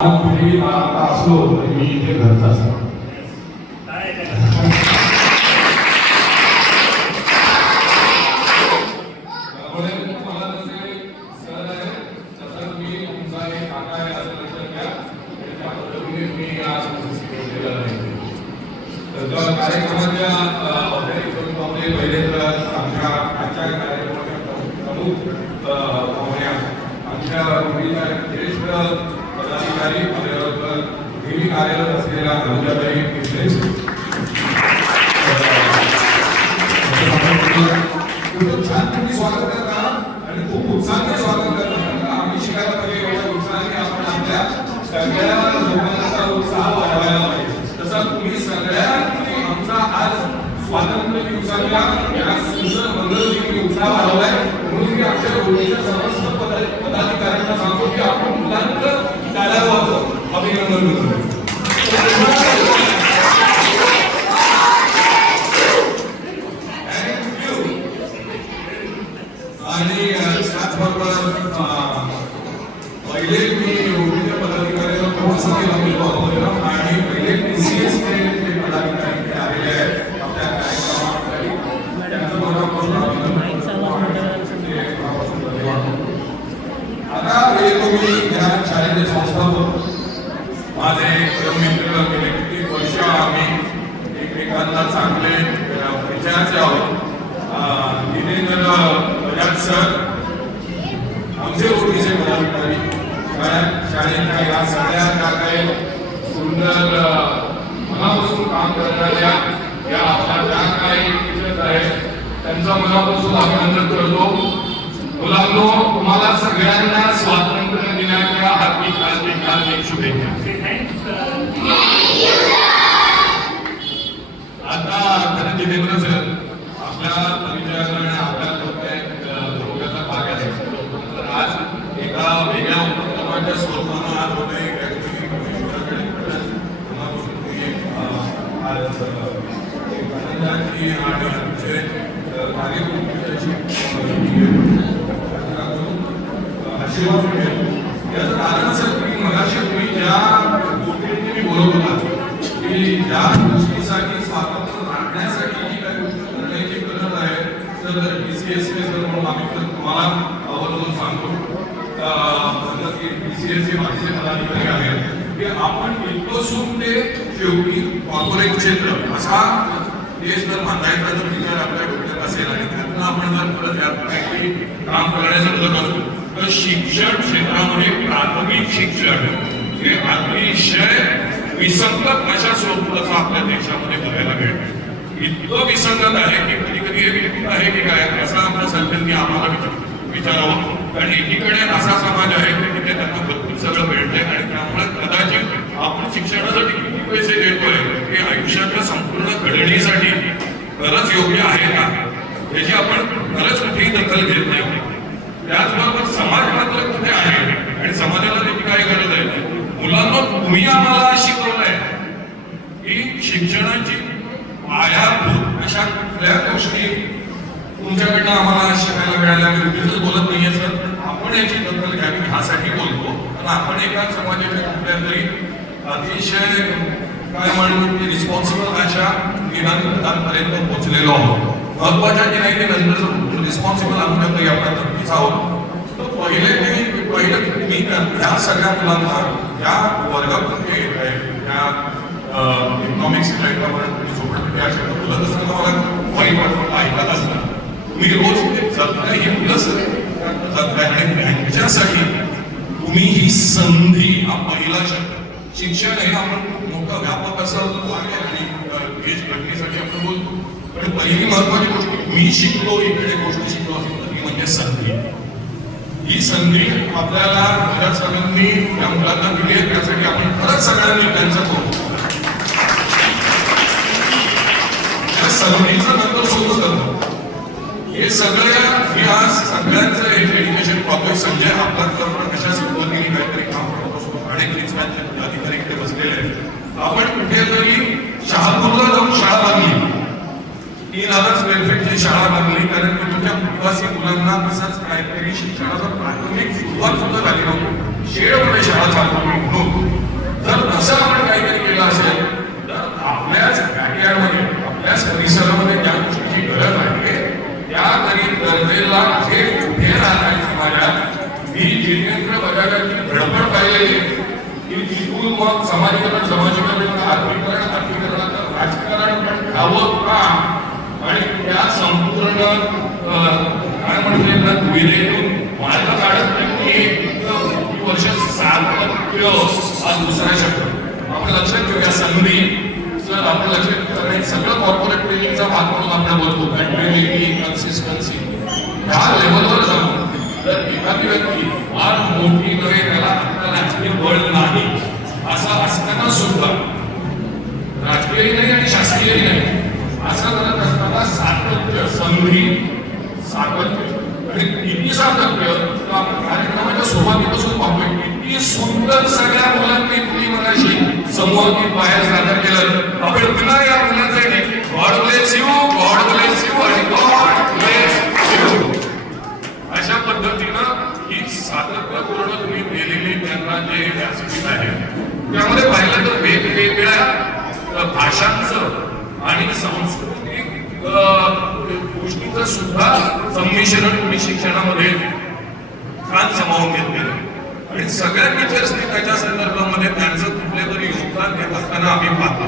कुठेही आता असलो तरी मी इथे घरचा असतो. कार्यक्रमाच्या पहिले तर आमच्या आजच्या कार्यक्रमाच्या प्रमुख पाहुण्या आमच्या ज्येष्ठ पदाधिकारी नेहमी कार्यरत असलेल्या अनुजाताई पिसले खूप छान तुम्ही स्वागत करता आणि खूप उत्साहाने स्वागत करता. आम्ही शिकायला पाहिजे एवढ्या उत्साहाने आपण आपल्या सगळ्या लोकांचा उत्साह वाढवायला पाहिजे. तसा तुम्ही सगळ्यांनी आमचा आज स्वातंत्र्य दिवसाच्या या सुंदर मंगलदिनी उत्साह वाढवलाय. म्हणून मी आमच्या ओळखीच्या सर्व पदाधिकाऱ्यांना सांगतो की आपण मुलांचं टाळ्यावर अभिनंदन करतो. आणि त्याचबरोबर पहिले मी ओळखीच्या पदाधिकाऱ्यांना थोडंसं आणि पहिले PCS चे पदाधिकारी आलेले आहेत आपल्या कार्यक्रमासाठी. आता हे तुम्ही या शाळेचे संस्थापक माझे मित्र गेले किती वर्ष आम्ही एकमेकांना चांगले विचारायचे आहोत. जितेंद्र बजाज सर आमचे ओळखीचे पदाधिकारी शाळेच्या या सगळ्या ज्या काही सुंदर मनापासून काम करणाऱ्या या आपल्या ज्या काही टीचर्स आहेत त्यांचं मनापासून अभिनंदन करतो. मुलांनो, तुम्हाला सगळ्यांना स्वातंत्र्य दिनाच्या हार्दिक हार्दिक हार्दिक शुभेच्छा. आता खरं जितेंद्र सर आपल्या परिचयाकडे आपल्या लोकांचा भाग आहे. तर आज एका वेगळ्या उपक्रमाच्या स्वरूपानं आज होते आशीर्वाद मिळेल. याचं कारण असं की मगाशी तुम्ही ज्या गोष्टींनी मी बोलत होता की ज्या गोष्टीसाठी स्वातंत्र्य राखण्यासाठी जी काही गोष्टी करण्याची गरज आहे तर PCS म्हणून आम्ही तुम्हाला आवर्जून सांगतो की PCS माझे पदाधिकारी आहेत की आपण इथपासून ते शेवटी कॉर्पोरेट क्षेत्र असा देश जर बांधायचा जर विचार आपल्या डोक्यात असेल आणि त्यातून आपण जर परत यात काहीतरी काम करण्याचं जर असतो तर शिक्षण क्षेत्रामध्ये प्राथमिक शिक्षण हे अतिशय विसंगत अशा स्वरूपाचं आपल्या देशामध्ये बघायला मिळतं. इतकं विसंगत आहे की कधी कधी हे विकसित आहे की काय असं आपल्या सरकारने आम्हाला विचारावं. कारण एकीकडे असा समाज आहे की तिथे त्यांना भरपूर सगळं मिळतंय आणि त्यामुळे कदाचित आपण शिक्षणासाठी किती पैसे देतोय हे आयुष्याच्या संपूर्ण घडणीसाठी खरंच योग्य आहे का याची आपण खरंच कुठेही दखल घेत नाही. त्याचबरोबर समाज मात्र कुठे आहे आणि समाजाला त्याची काय गरज आहे. मुलांना तुम्ही आम्हाला शिकवलंय की शिक्षणाची पायाभूत अशा कुठल्या गोष्टी तुमच्याकडनं आम्हाला शिकायला मिळाल्या. मी उगीच बोलत नाहीये सर, आपण याची दखल घ्यावी ह्यासाठी बोलतो. कारण आपण एका समाजाच्या कुठल्या तरी अतिशय काय म्हणून रिस्पॉन्सिबल अशा निदानपर्यंत पोहोचलेलो आहोत. महत्वाच्या जे नाही ते नंतर रिस्पॉन्सिबल आमच्या तरी आपण नक्कीच आहोत. तर पहिले मी ह्या सगळ्या मुलांना या वर्गामध्ये या इकॉनॉमिक्स झोपडपट्टी अशा बोलत असताना मला वाईट वाटतं ऐकत असताना तुम्ही रोज ते जगताय ही मुलं जगताय आणि त्यांच्यासाठी तुम्ही ही संधी हा पहिला शब्द शिक्षण हे आपण खूप मोठं व्यापक असं आहे आणि देश घडणीसाठी आपण बोलतो. पण पहिली महत्वाची गोष्ट मी शिकलो इकडे गोष्टी शिकलो असेल तर ती म्हणजे संधी. ही संधी आपल्याला माझ्या सगळ्यांनी या मुलांना दिली आहे त्यासाठी आपण खरंच सगळ्यांनी त्यांचं करू. या संधीचं नंतर सुरू करतो हे सगळं या सगळ्यांचं हे डेडिकेशन पाहतोय. संजय आपला कशा पद्धतीने काहीतरी काम करत असतो. अनेक रिक्समॅनचे अधिकारी इकडे बसलेले आहेत. आपण कुठेतरी शहापूरला जाऊन शाळा बांधली 3000 स्क्वेअर फीटची शाळा बांधली कारण की तुमच्या मुलांना तसंच काहीतरी शिक्षणाचा प्राथमिक सुरुवात सुद्धा झाली नव्हती. शेडमध्ये शाळा चालू म्हणून जर तसं आपण काहीतरी केलं असेल तर आपल्याच बॅकयार्डमध्ये आपल्याच परिसरामध्ये ज्या गोष्टीची गरज आहे त्या तरी गरजेला जे कुठे राहणार समाजात ही जितेंद्र बजाजाची धडपड पाहिलेली की तिथून मग समाजीकरण समाजीकरण आर्थिकरणाचं राजकारण पण घ्यावं का आणि त्या संपूर्ण काय म्हणते दुविधेतून मार्ग काढत वर्ष सातत्य हा दुसरा शब्द आपण लक्षात घेऊया संधी जर आपण लक्षात करणे सगळं कॉर्पोरेट ट्रेनिंगचा भाग म्हणून आपण बोलतो कंटिन्युटी कन्सिस्टन्सी ह्या लेवलवर जाऊन जर एखादी व्यक्ती फार मोठी नव्हे त्याला आपल्याला राजकीय बळ नाही असं असताना सुद्धा राजकीयही नाही आणि शासकीयही नाही असं करत असताना सातत्य संधी सातत्य आणि किती सातत्य आपण कार्यक्रमाच्या सुरुवातीपासून पाहतोय किती सुंदर सगळ्या मुलांनी तुम्ही मगाशी समूहात बाहेर सादर केलं आपण पुन्हा या मुलांसाठी गॉड ब्लेस यू आणि गॉड ब्लेस यू अशा पद्धतीनं ही सातत्यपूर्ण तुम्ही दिलेली त्यांना जे व्यासपीठ आहे त्यामध्ये पाहिलं तर वेगवेगळ्या भाषांचं आणि सांस्कृतिक गोष्टींचं सुद्धा संमिश्रण तुम्ही शिक्षणामध्ये छान समावून घेतलेलं आणि सगळ्या टीचर्सनी त्याच्या संदर्भामध्ये त्यांचं कुठले तरी योगदान देत असताना आम्ही पाहतो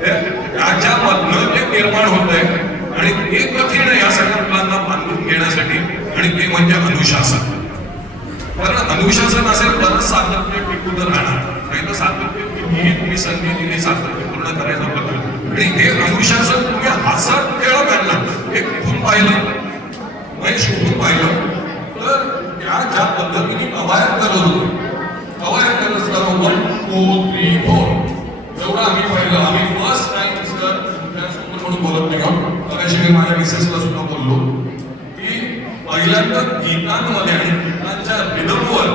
त्याच्यामधनं ते निर्माण होत आहे आणि ते कठीण आहे या सगळ्या मुलांना बांधून घेण्यासाठी आणि ते म्हणजे अनुशासन कारण अनुशासन असेल तरच सातत्य टिकून राहणार नाही तर सातत्य कितीही तुम्ही संधी दिली सातत्य पूर्ण करायचा बदल आणि हे अनुशासन तुम्ही हसत खेळत आणलं हे कुठून पाहिलं नाही शोधून पाहिलं तर त्या ज्या पद्धतीने कवायत करत होतो कवायत करत असताना 1 2 3 4 एवढं आम्ही पाहिलं आम्ही फर्स्ट टाइम सर तुमच्यासमोर म्हणून बोलत नाही आहोत त्याशी मी माझ्या मिसेसला सुद्धा बोललो की पहिल्यांदा गीतांमध्ये आणि गीतांच्या रिदमवर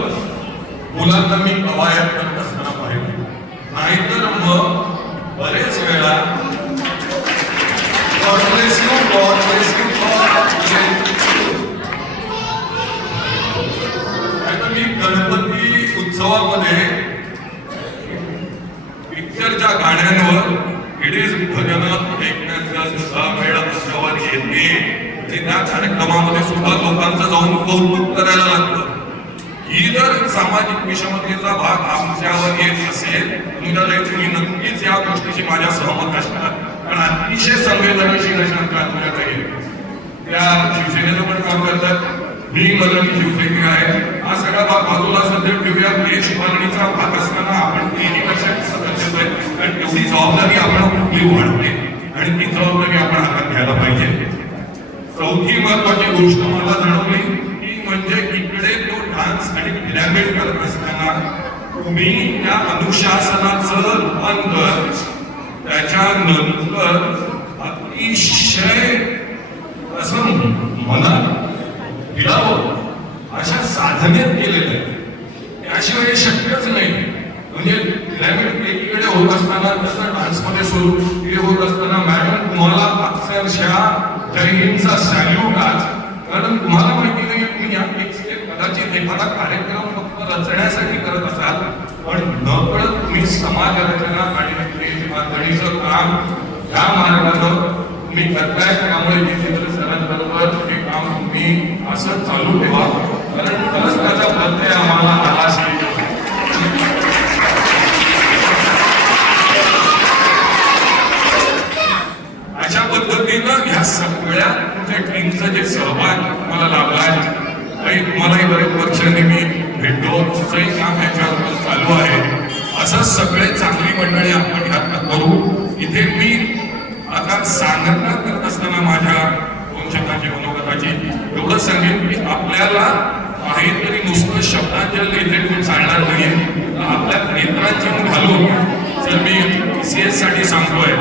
मुलांना मी कवायत करत असताना पाहिलं नाहीतर मग बरेच वेळा मी गणपती उत्सवामध्ये पिक्चरच्या गाण्यांवर इडीज भजन ऐकण्याचा सुद्धा वेळ आमच्यावर येते आणि त्या कार्यक्रमामध्ये सुद्धा लोकांचं जाऊन कौतुक करायला लागतं ही जर सामाजिक विषमतेचा भाग आमच्यावर येत असेल तुम्ही नक्कीच या गोष्टीशी माझ्या सहमत असणार कारण अतिशय संवेदनशील अशा तुमच्याकडे त्या शिवसेनेचं पण काम करतात मी मला शिवसैनिक आहे हा सगळा भाग बाजूला सध्या ठेवूया देश उभारणीचा भाग असताना आपण पेक्षा सदस्य कारण तेवढी जबाबदारी आपण कुठली वाढते आणि ती जबाबदारी आपण हातात घ्यायला पाहिजे चौथी महत्वाची गोष्ट मला जाणवली ती म्हणजे इकडे तो डान्स आणि पिरॅमिड करत असताना तुम्ही त्या अनुशासनाचं रूपांतर त्याच्यानंतर अतिशय असं मनात भिडावं अशा साधनेत केलेलं आहे त्याशिवाय शक्यच नाही म्हणजे पिरॅमिड एकीकडे होत असताना तसं डान्समध्ये सुरू हे होत असताना मॅडम तुम्हाला अक्षरशः जय हिंदचा सॅल्यूट आज कारण तुम्हाला माहिती नाही तुम्ही यापेक्षा कदाचित एखादा कार्यक्रम फक्त रचण्यासाठी करत असाल पण नकळत तुम्ही समाज रचना आणि बांधणीचं काम या मार्गानं तुम्ही करताय त्यामुळे जितेंद्र सरांबरोबर हे काम तुम्ही असं चालू ठेवा कारण खरंच त्याचा प्रत्यय आम्हाला आला अशा पद्धतीनं ह्या सगळ्या टीमचा जे सहभाग मला लाभला आहे तुम्हालाही बरेच वर्षांनी मी भेटलो तुमचंही काम ह्याच्यावर चालू आहे असं सगळे चांगली मंडळी आपण ह्यात करू इथे मी आता सांगता करत असताना माझ्या 2 शब्दांची मनोगताची एवढंच सांगेन की आपल्याला काहीतरी नुसतं शब्दांच्या इथे चालणार नाहीये आपल्या नेत्रांची घालून जर मी CS साठी सांगतोय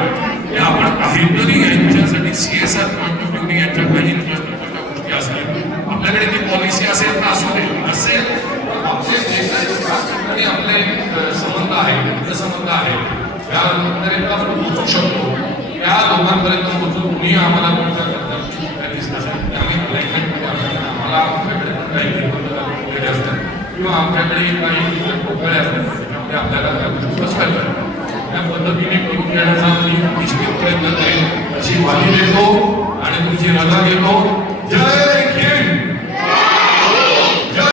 की आपण काहीतरी यांच्यासाठी CSR कॉन्ट्रीब्युटिंग यांच्या काही इन्फ्रास्ट्रक्चरच्या गोष्टी असतील आपल्याकडे ती पॉलिसी असेल तर असू दे असेल आपले जे आपले संबंध आहे संबंध आहे त्यापर्यंत आपण पोहोचू शकतो त्या लोकांपर्यंत पोहोचून तुम्ही आम्हाला तुमच्या करता दिसत असेल त्यामुळे आम्हाला आपल्याकडे काही असतात किंवा आमच्याकडे काही ठोकळे असतात त्याच्यामध्ये आपल्याला त्या गोष्टी स्पष्ट करतात त्या पद्धतीने करून घेण्याचा मी निश्चित प्रयत्न करेन अशी ग्वाही देतो आणि तुमची रजा घेतो.